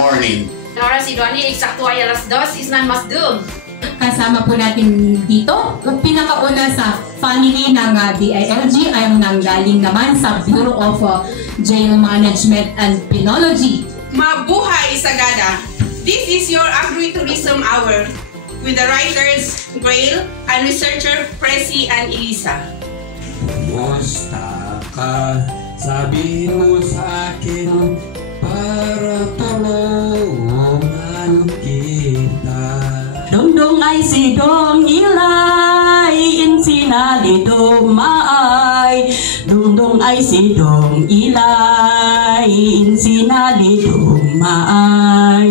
morning. Oras idoni eksakto ay alas 2 isnan masdum. Kasama po natin dito, pinakauna sa family ng DILG ay nanggaling naman sa Bureau of Jail Management and Penology. Mabuhay Sagada! This is your Agritourism Hour with the writers Grail and researcher Presi and Elisa. Kumusta ka? Sabi mo sa akin para tulungan kita. Dongdong ay si dong ilay, insinali dumay. Dongdong ay si dong ilay, insinali dumay.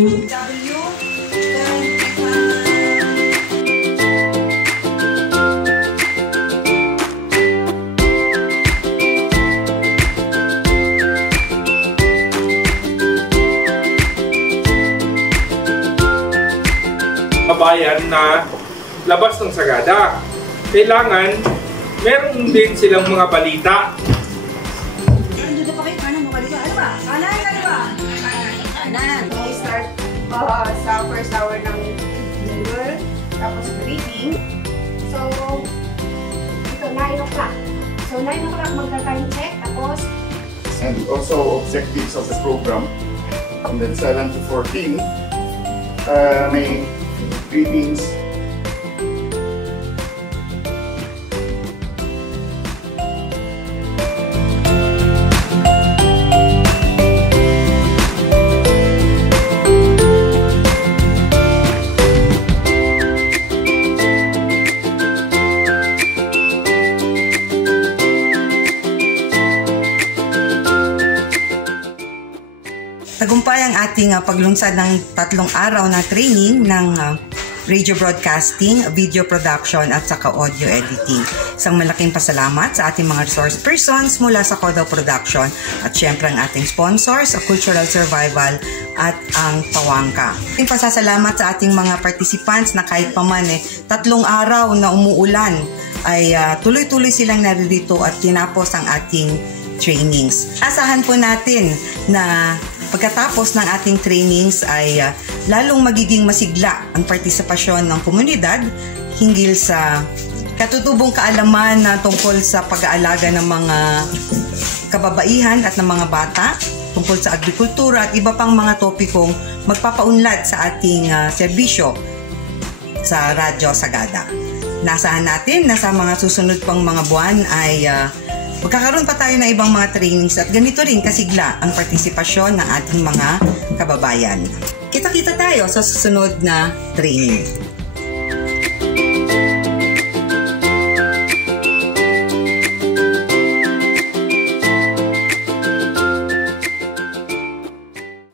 Kabayan na labas ng Sagada. Kailangan meron din silang mga balita. Dito pa kayo, kanan mo balita. Ano ba? Kanan, ano ba? Kanan. We start sa first hour ng jingle, tapos reading. So, ito, 9 o'clock. So, 9 o'clock magka-time check, tapos And also objectives of the program. And then 7 to 14, may readings. Tagumpay ang ating paglungsad ng 3 araw na training ng radio broadcasting, video production at saka audio editing. Isang malaking pasalamat sa ating mga resource persons mula sa Kodaw Production at syempre ang ating sponsors, Cultural Survival at ang Pawangka. Ating pasasalamat sa ating mga participants na kahit paman 3 araw na umuulan ay tuloy-tuloy silang naririto at tinapos ang ating trainings. Asahan po natin na pagkatapos ng ating trainings ay lalong magiging masigla ang partisipasyon ng komunidad hinggil sa katutubong kaalaman na tungkol sa pag-aalaga ng mga kababaihan at ng mga bata, tungkol sa agrikultura at iba pang mga topikong magpapaunlad sa ating serbisyo sa Radyo Sagada. Nasahan natin na sa mga susunod pang mga buwan ay magkakaroon pa tayo ng ibang mga trainings at ganito rin kasigla ang partisipasyon ng ating mga kababayan. Kita-kita tayo sa susunod na training.